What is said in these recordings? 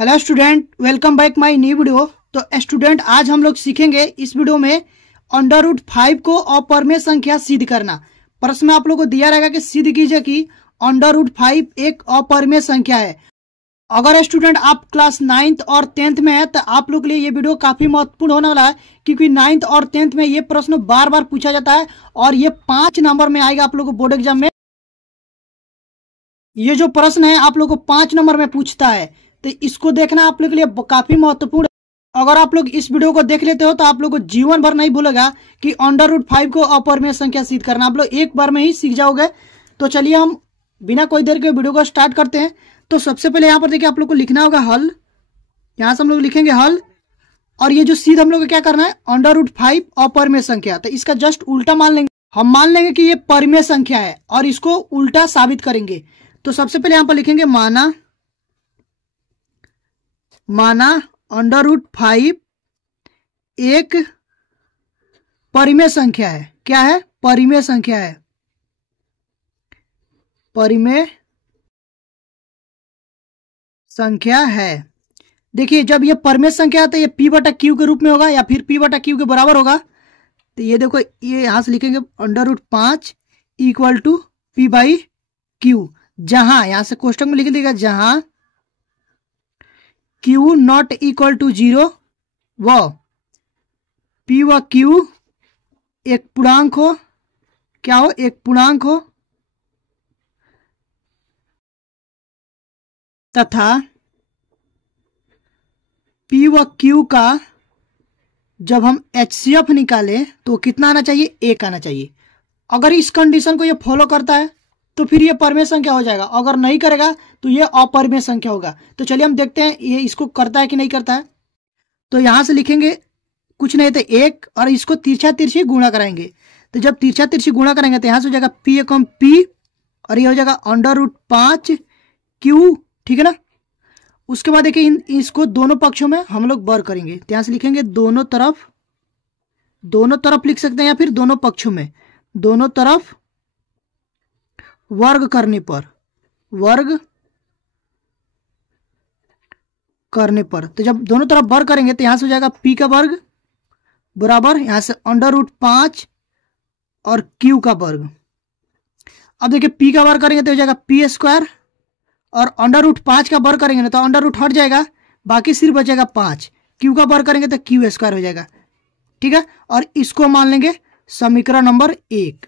Hello student, welcome back my new video. तो student, आज हम लोग सीखेंगे इस वीडियो में √5 को अपरिमेय संख्या सिद्ध करना। प्रश्न में आप लोगों को दिया रहेगा कि सिद्ध कीजिए कि √5 एक अपरिमेय संख्या है। अगर स्टूडेंट आप क्लास 9th और 10th में है तो आप लोग के लिए ये वीडियो काफी महत्वपूर्ण होने वाला है, क्योंकि 9th और 10th में ये प्रश्न बार बार पूछा जाता है और ये 5 नंबर में आएगा आप लोग को बोर्ड एग्जाम में। ये जो प्रश्न है आप लोग को 5 नंबर में पूछता है, तो इसको देखना आप लोग के लिए काफी महत्वपूर्ण है। अगर आप लोग इस वीडियो को देख लेते हो तो आप लोग को जीवन भर नहीं भूलेगा कि √5 को अपरिमेय संख्या सिद्ध करना। आप लोग एक बार में ही सीख जाओगे। तो चलिए हम बिना कोई देर के वीडियो को स्टार्ट करते हैं। तो सबसे पहले यहाँ पर देखिए आप लोग को लिखना होगा हल। यहाँ से हम लोग लिखेंगे हल, और ये जो सिद्ध हम लोग को क्या करना है, √5 अपरिमेय संख्या। तो इसका जस्ट उल्टा मान लेंगे। हम मान लेंगे कि ये परिमेय संख्या है और इसको उल्टा साबित करेंगे। तो सबसे पहले यहाँ पर लिखेंगे माना √5 एक परिमेय संख्या है। क्या है? परिमेय संख्या है। परिमेय संख्या है। देखिए, जब ये परिमेय संख्या है तो ये P/Q के रूप में होगा या फिर P/Q के बराबर होगा। तो ये देखो, ये यहां से लिखेंगे √5 = P/Q। जहां यहां से कोष्टक में लिख देगा जहां Q ≠ 0 व P व Q एक पूर्णांक हो। क्या हो? एक पूर्णांक हो। तथा P व Q का जब हम HCF निकालें तो कितना आना चाहिए? 1 आना चाहिए। अगर इस कंडीशन को ये फॉलो करता है तो फिर ये परिमेय संख्या हो जाएगा। अगर नहीं करेगा तो ये अपरिमेय संख्या होगा। तो चलिए हम देखते हैं ये इसको करता है कि नहीं करता है। तो यहां से लिखेंगे कुछ नहीं तो 1, और इसको तिरछा तिरछी गुणा कराएंगे। तो जब तिरछा तिरछी गुणा करेंगे तो यहां से हो जाएगा P और ये हो जाएगा √5Q। ठीक है ना। उसके बाद देखिए इसको दोनों पक्षों में हम लोग वर्ग करेंगे। तो यहां से लिखेंगे दोनों तरफ लिख सकते हैं या फिर दोनों पक्षों में। दोनों तरफ वर्ग करने पर तो जब दोनों तरफ वर्ग करेंगे तो यहां से हो जाएगा P का वर्ग बराबर यहां से √5 और Q का वर्ग। अब देखिए P का वर्ग करेंगे तो हो जाएगा P² और √5 का वर्ग करेंगे ना तो अंडर हट जाएगा, बाकी सिर्फ बचेगा 5। Q का वर्ग करेंगे तो Q² हो जाएगा। ठीक है, और इसको मान लेंगे समीकरण नंबर 1।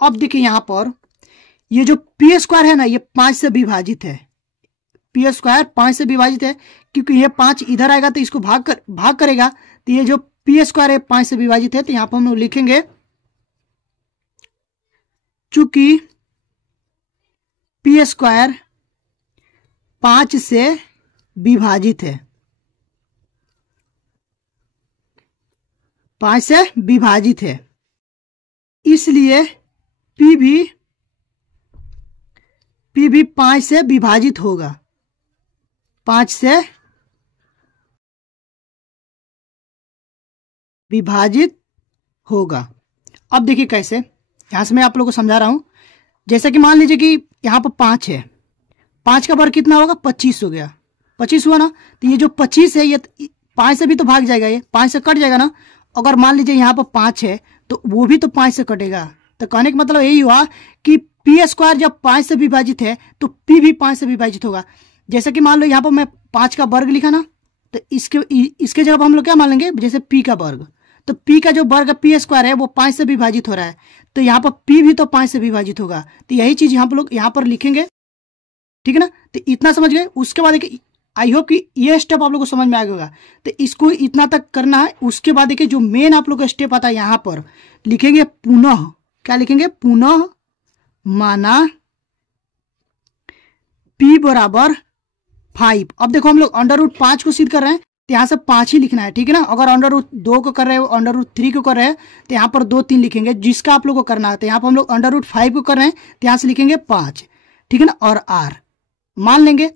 अब देखिए यहां पर ये जो P² है ना, ये 5 से विभाजित है। P² 5 से विभाजित है, क्योंकि ये 5 इधर आएगा तो इसको भाग करेगा। तो ये जो P² है 5 से विभाजित है। तो यहां पर हम लोग लिखेंगे चूंकि P² 5 से विभाजित है, 5 से विभाजित है, इसलिए P भी 5 से विभाजित होगा। 5 से विभाजित होगा। अब देखिए कैसे, यहां से मैं आप लोगों को समझा रहा हूं। जैसे कि मान लीजिए कि यहां पर 5 है, 5 का वर्ग कितना होगा? 25 हो गया। 25 हुआ ना। तो ये जो 25 है ये 5 से भी तो भाग जाएगा, ये 5 से कट जाएगा ना। अगर मान लीजिए यहाँ पर 5 है तो वो भी तो 5 से कटेगा। तो कहने का मतलब यही हुआ कि P² जब 5 से विभाजित है तो P भी 5 से विभाजित होगा। जैसे कि मान लो यहाँ पर मैं 5 का वर्ग लिखा ना, तो इसके जगह हम लोग क्या मान लेंगे, जैसे P का वर्ग। तो P का जो वर्ग P² है वो 5 से विभाजित हो रहा है, तो यहाँ पर P भी तो 5 से विभाजित होगा। तो यही चीज यहाँ पर लोग यहाँ पर लिखेंगे। ठीक है ना। तो इतना समझ गए। उसके बाद देखिए, आई होप कि ये स्टेप आप लोग को समझ में आ गया होगा। तो इसको इतना तक करना है। उसके बाद देखिए जो मेन आप लोग का स्टेप आता है, यहां पर लिखेंगे पुनः। क्या लिखेंगे? पुनः माना P = 5। अब देखो हम लोग √5 को सिद्ध कर रहे हैं तो यहां से 5 ही लिखना है। ठीक है ना। अगर √2 को कर रहे हो, √3 को कर रहे हैं तो यहाँ पर 2 3 लिखेंगे, जिसका आप लोग को करना है। तो यहाँ पर हम लोग √5 को कर रहे हैं तो यहां से लिखेंगे 5। ठीक है ना। और R मान लेंगे।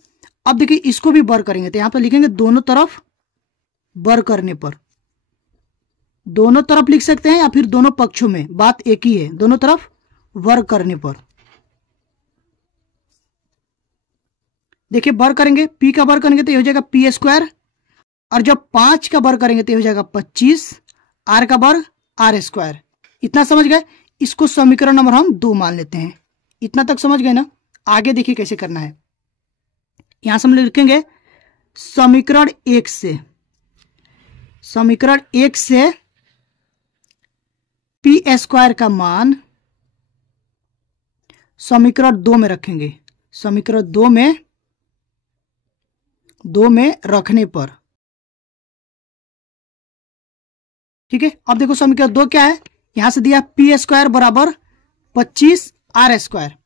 अब देखिए इसको भी वर्ग करेंगे तो यहां पर लिखेंगे दोनों तरफ वर्ग करने पर। दोनों तरफ लिख सकते हैं या फिर दोनों पक्षों में, बात एक ही है। दोनों तरफ वर्ग करने पर देखिए वर्ग करेंगे, p का वर्ग करेंगे तो ये हो जाएगा पी स्क्वायर, और जब 5 का वर्ग करेंगे तो ये हो जाएगा 25, r का वर्ग r स्क्वायर। इतना समझ गए? इसको समीकरण नंबर हम 2 मान लेते हैं। इतना तक समझ गए ना? आगे देखिए कैसे करना है। यहां से हम लिखेंगे समीकरण 1 से, समीकरण 1 से पी स्क्वायर का मान समीकरण 2 में रखेंगे। समीकरण 2 में रखने पर, ठीक है। अब देखो समीकरण 2 क्या है, यहां से दिया पी स्क्वायर बराबर 25 r स्क्वायर,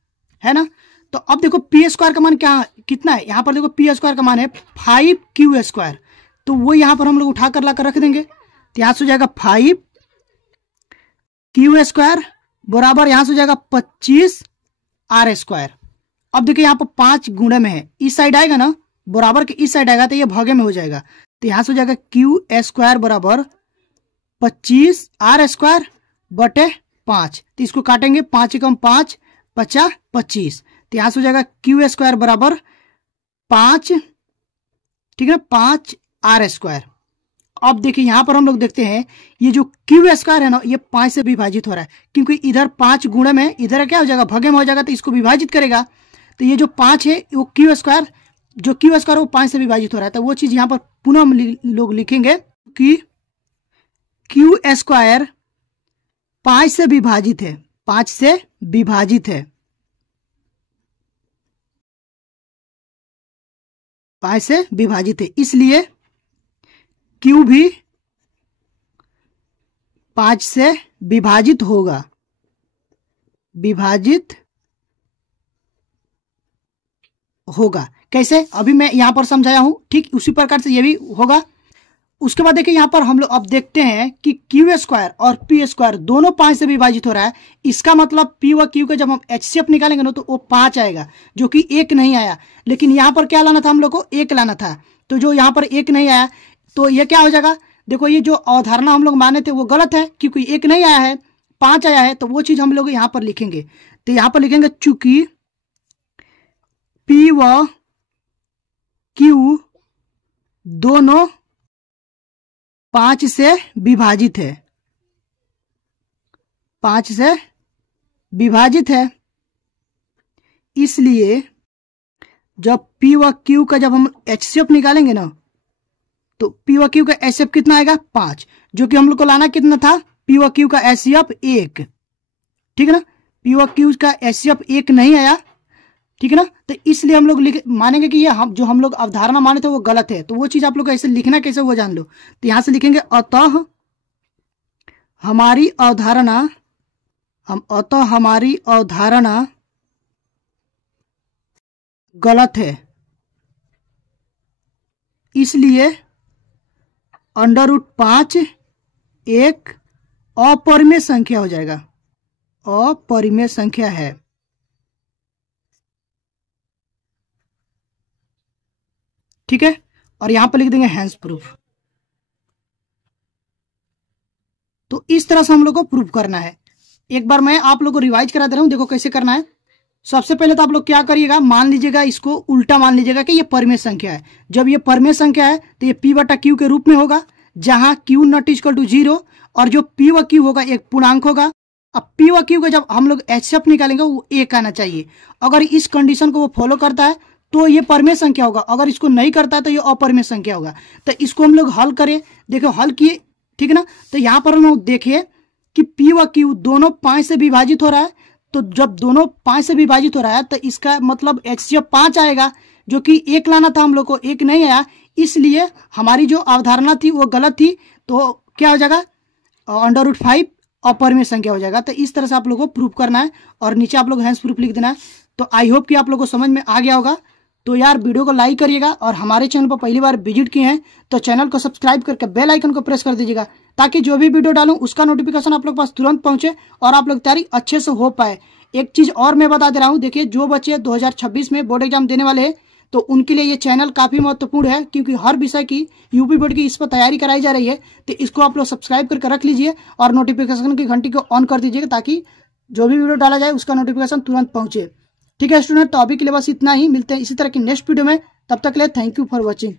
है ना। तो अब देखो पी स्क्वायर का मान क्या कितना है, यहां पर देखो पी स्क्वायर का मान है 5q स्क्वायर, तो वो यहां पर हम लोग उठाकर लाकर रख देंगे। तो यहां से हो जाएगा 5q स्क्वायर बराबर यहां से हो जाएगा 25 r स्क्वायर। अब देखिए यहां पर 5 गुणे में है, इस साइड आएगा ना, बराबर के इस साइड आएगा तो ये भागे में हो जाएगा। तो यहां से हो जाएगा q स्क्वायर बराबर 25 r स्क्वायर बटे 5। तो इसको काटेंगे, 5 कम 5 50 25। तो यहां से हो जाएगा q स्क्वायर बराबर 5, ठीक है, 5 r स्क्वायर। अब देखिए यहां पर हम लोग देखते हैं ये जो q स्क्वायर है ना, ये 5 से विभाजित हो रहा है, क्योंकि इधर 5 गुणे में, इधर क्या हो जाएगा भगे में हो जाएगा, तो इसको विभाजित करेगा। तो ये जो 5 है वो q स्क्वायर, जो q स्क्वायर वो 5 से विभाजित हो रहा है, तो वो चीज यहां पर पुनः हम लोग लिखेंगे कि q स्क्वायर 5 से विभाजित है, 5 से विभाजित है, 5 से विभाजित है, इसलिए q भी 5 से विभाजित होगा, विभाजित होगा। कैसे? अभी मैं यहां पर समझाया हूं, ठीक उसी प्रकार से ये भी होगा। उसके बाद देखिए यहां पर हम लोग अब देखते हैं कि q स्क्वायर और p स्क्वायर दोनों 5 से विभाजित हो रहा है। इसका मतलब p व q का जब हम HCF निकालेंगे ना, तो वो 5 आएगा, जो कि 1 नहीं आया। लेकिन यहां पर क्या लाना था हम लोग को? 1 लाना था। तो जो यहां पर 1 नहीं आया, तो ये क्या हो जाएगा? देखो ये जो अवधारणा हम लोग माने थे वो गलत है, क्योंकि 1 नहीं आया है, 5 आया है। तो वो चीज हम लोग यहां पर लिखेंगे। तो यहां पर लिखेंगे चूंकि p व q दोनों 5 से विभाजित है, 5 से विभाजित है, इसलिए जब p व q का जब हम HCF निकालेंगे ना, तो p व q का HCF कितना आएगा? 5, जो कि हम लोग को लाना कितना था? p व q का HCF 1, ठीक है ना। p व q का HCF 1 नहीं आया, ठीक है ना। तो इसलिए हम लोग मानेंगे कि ये जो हम लोग अवधारणा माने थे वो गलत है। तो वो चीज आप लोग ऐसे लिखना कैसे वो जान लो। तो यहां से लिखेंगे अतः हमारी अवधारणा गलत है, इसलिए √5 एक अपरिमेय संख्या हो जाएगा, अपरिमेय संख्या है। ठीक है, और यहां पर लिख देंगे हैंस प्रूफ। तो इस तरह से हम लोग को प्रूफ करना है। एक बार मैं आप लोग को रिवाइज करा दे रहा हूं, देखो कैसे करना है। सबसे पहले तो आप लोग क्या करिएगा, मान लीजिएगा इसको उल्टा मान लीजिएगा कि ये परिमेय संख्या है। जब ये परिमेय संख्या है तो ये p बटा q के रूप में होगा, जहां q नॉट इक्वल टू 0, और जो p व q होगा एक पूर्णांक होगा। अब p व q का जब हम लोग HCF निकालेंगे वो 1 आना चाहिए। अगर इस कंडीशन को वो फॉलो करता है तो ये परिमेय संख्या होगा, अगर इसको नहीं करता है तो ये अपरिमेय संख्या होगा। तो इसको हम लोग हल करें, देखो हल किए, ठीक है ना। तो यहाँ पर हम लोग देखें कि p व q दोनों 5 से विभाजित हो रहा है। तो जब दोनों 5 से विभाजित हो रहा है तो इसका मतलब HCF 5 आएगा, जो कि 1 लाना था हम लोग को, 1 नहीं आया, इसलिए हमारी जो अवधारणा थी वो गलत थी। तो क्या हो जाएगा? √5 अपरिमेय संख्या हो जाएगा। तो इस तरह से आप लोगों को प्रूफ करना है, और नीचे आप लोग हैंस प्रूफ लिख देना है। तो आई होप कि आप लोगों को समझ में आ गया होगा। तो यार वीडियो को लाइक करिएगा, और हमारे चैनल पर पहली बार विजिट किए हैं तो चैनल को सब्सक्राइब करके बेल आइकन को प्रेस कर दीजिएगा, ताकि जो भी वीडियो डालूं उसका नोटिफिकेशन आप लोग पास तुरंत पहुंचे और आप लोग तैयारी अच्छे से हो पाए। एक चीज और मैं बता दे रहा हूं, देखिए जो बच्चे 2026 में बोर्ड एग्जाम देने वाले हैं तो उनके लिए ये चैनल काफी महत्वपूर्ण है, क्योंकि हर विषय की यूपी बोर्ड की इस पर तैयारी कराई जा रही है। तो इसको आप लोग सब्सक्राइब करके रख लीजिए और नोटिफिकेशन की घंटी को ऑन कर दीजिएगा, ताकि जो भी वीडियो डाला जाए उसका नोटिफिकेशन तुरंत पहुंचे। ठीक है स्टूडेंट, तो अभी के लिए बस इतना ही, मिलते हैं इसी तरह की नेक्स्ट वीडियो में। तब तक के लिए थैंक यू फॉर वॉचिंग।